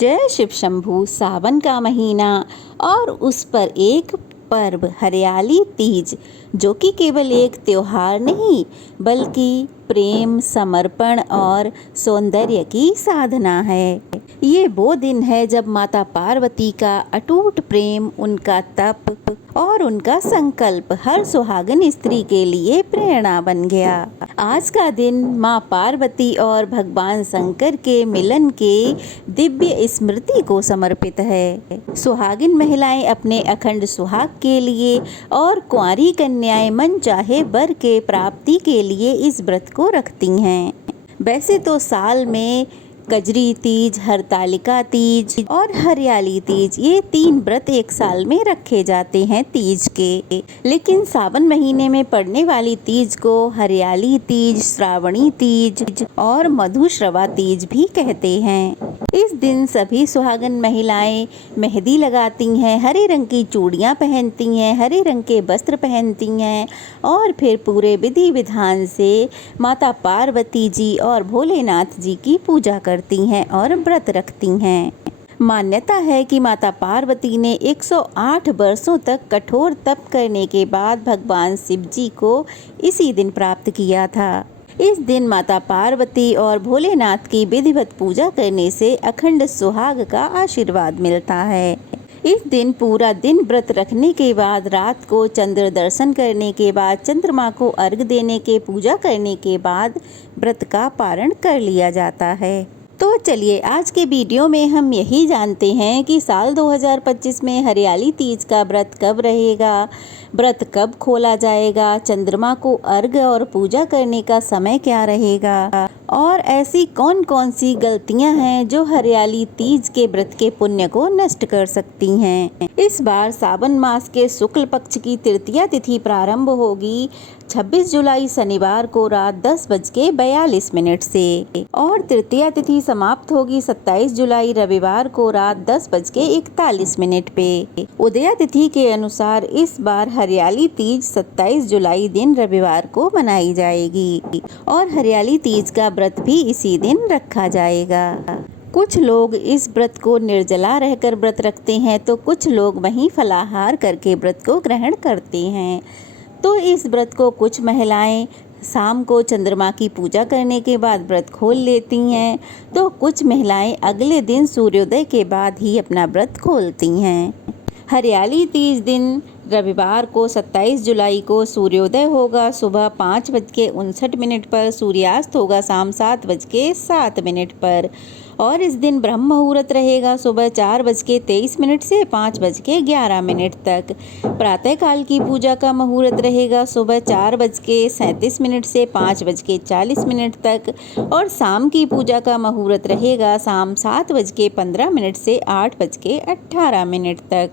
जय शिव शंभू। सावन का महीना और उस पर एक पर्व हरियाली तीज, जो कि केवल एक त्योहार नहीं बल्कि प्रेम, समर्पण और सौंदर्य की साधना है। ये वो दिन है जब माता पार्वती का अटूट प्रेम, उनका तप और उनका संकल्प हर सुहागन स्त्री के लिए प्रेरणा बन गया। आज का दिन माँ पार्वती और भगवान शंकर के मिलन के दिव्य स्मृति को समर्पित है। सुहागिन महिलाएं अपने अखंड सुहाग के लिए और कुंवारी कन्याएं मन चाहे वर के प्राप्ति के लिए इस व्रत को रखती हैं। वैसे तो साल में कजरी तीज, हरतालिका तीज और हरियाली तीज, ये 3 व्रत एक साल में रखे जाते हैं तीज के। लेकिन सावन महीने में पड़ने वाली तीज को हरियाली तीज, श्रावणी तीज और मधुश्रवा तीज भी कहते हैं। इस दिन सभी सुहागन महिलाएं मेहंदी लगाती हैं, हरे रंग की चूड़ियां पहनती हैं, हरे रंग के वस्त्र पहनती हैं और फिर पूरे विधि विधान से माता पार्वती जी और भोलेनाथ जी की पूजा करती हैं और व्रत रखती हैं। मान्यता है कि माता पार्वती ने 108 वर्षों तक कठोर तप करने के बाद भगवान शिव जी को इसी दिन प्राप्त किया था। इस दिन माता पार्वती और भोलेनाथ की विधिवत पूजा करने से अखंड सुहाग का आशीर्वाद मिलता है। इस दिन पूरा दिन व्रत रखने के बाद रात को चंद्र दर्शन करने के बाद, चंद्रमा को अर्घ देने के पूजा करने के बाद व्रत का पारण कर लिया जाता है। तो चलिए आज के वीडियो में हम यही जानते हैं कि साल 2025 में हरियाली तीज का व्रत कब रहेगा, व्रत कब खोला जाएगा, चंद्रमा को अर्घ और पूजा करने का समय क्या रहेगा और ऐसी कौन कौन सी गलतियां हैं जो हरियाली तीज के व्रत के पुण्य को नष्ट कर सकती हैं। इस बार सावन मास के शुक्ल पक्ष की तृतीया तिथि प्रारंभ होगी 26 जुलाई शनिवार को रात 10:42 से और तृतीया तिथि समाप्त होगी 27 जुलाई रविवार को रात 10:41 पे। उदया तिथि के अनुसार इस बार हरियाली तीज 27 जुलाई दिन रविवार को मनाई जाएगी और हरियाली तीज का व्रत भी इसी दिन रखा जाएगा। कुछ लोग इस व्रत को निर्जला रहकर व्रत रखते हैं तो कुछ लोग वहीं फलाहार करके व्रत को ग्रहण करते हैं। तो इस व्रत को कुछ महिलाएं शाम को चंद्रमा की पूजा करने के बाद व्रत खोल लेती हैं, तो कुछ महिलाएं अगले दिन सूर्योदय के बाद ही अपना व्रत खोलती हैं। हरियाली तीज दिन रविवार को 27 जुलाई को सूर्योदय होगा सुबह 5:59 पर, सूर्यास्त होगा शाम 7:07 पर और इस दिन ब्रह्म मुहूर्त रहेगा सुबह 4:23 से 5:11 तक। प्रातःकाल की पूजा का मुहूर्त रहेगा सुबह 4:37 से 5:40 तक और शाम की पूजा का मुहूर्त रहेगा शाम 7:15 से 8:18 तक।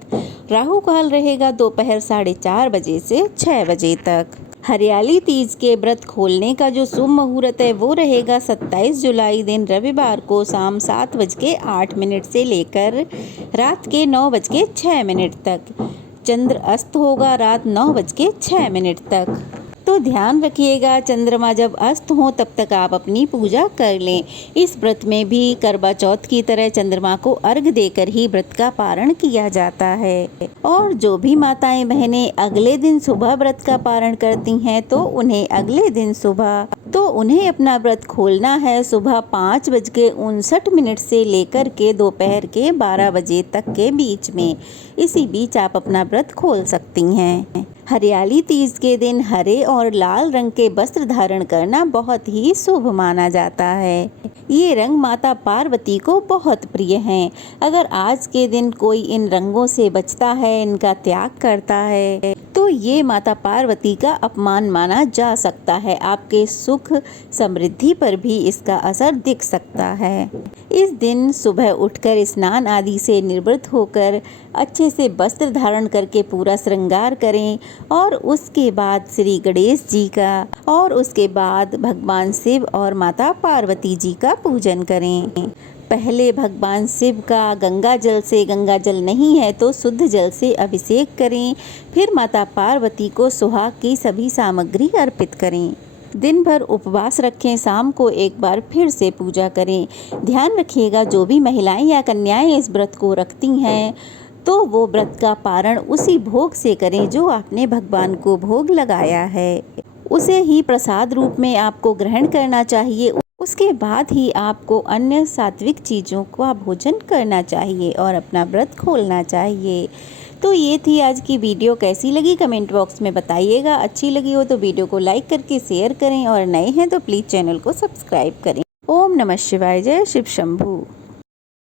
राहु काल रहेगा दोपहर 4:30 बजे से 6 बजे तक। हरियाली तीज के व्रत खोलने का जो शुभ मुहूर्त है वो रहेगा 27 जुलाई दिन रविवार को शाम 7:08 से लेकर रात के 9:06 तक। चंद्र अस्त होगा रात 9:06 तक। तो ध्यान रखिएगा, चंद्रमा जब अस्त हो तब तक आप अपनी पूजा कर लें। इस व्रत में भी करवा चौथ की तरह चंद्रमा को अर्घ देकर ही व्रत का पारण किया जाता है। और जो भी माताएं बहनें अगले दिन सुबह व्रत का पारण करती हैं तो उन्हें अपना व्रत खोलना है सुबह 5:59 से लेकर के दोपहर के 12 बजे तक के बीच में। इसी बीच आप अपना व्रत खोल सकती हैं। हरियाली तीज के दिन हरे और लाल रंग के वस्त्र धारण करना बहुत ही शुभ माना जाता है। ये रंग माता पार्वती को बहुत प्रिय हैं। अगर आज के दिन कोई इन रंगों से बचता है, इनका त्याग करता है, तो ये माता पार्वती का अपमान माना जा सकता है। आपके सुख समृद्धि पर भी इसका असर दिख सकता है। इस दिन सुबह उठकर स्नान आदि से निवृत्त होकर अच्छे से वस्त्र धारण करके पूरा श्रृंगार करें और उसके बाद श्री गणेश जी का और उसके बाद भगवान शिव और माता पार्वती जी का पूजन करें। पहले भगवान शिव का गंगा जल से, गंगा जल नहीं है तो शुद्ध जल से अभिषेक करें। फिर माता पार्वती को सुहाग की सभी सामग्री अर्पित करें। दिन भर उपवास रखें, शाम को एक बार फिर से पूजा करें। ध्यान रखिएगा, जो भी महिलाएं या कन्याएं इस व्रत को रखती हैं तो वो व्रत का पारण उसी भोग से करें जो आपने भगवान को भोग लगाया है। उसे ही प्रसाद रूप में आपको ग्रहण करना चाहिए। उसके बाद ही आपको अन्य सात्विक चीज़ों का भोजन करना चाहिए और अपना व्रत खोलना चाहिए। तो ये थी आज की वीडियो। कैसी लगी कमेंट बॉक्स में बताइएगा। अच्छी लगी हो तो वीडियो को लाइक करके शेयर करें और नए हैं तो प्लीज़ चैनल को सब्सक्राइब करें। ओम नमः शिवाय। जय शिव शंभू।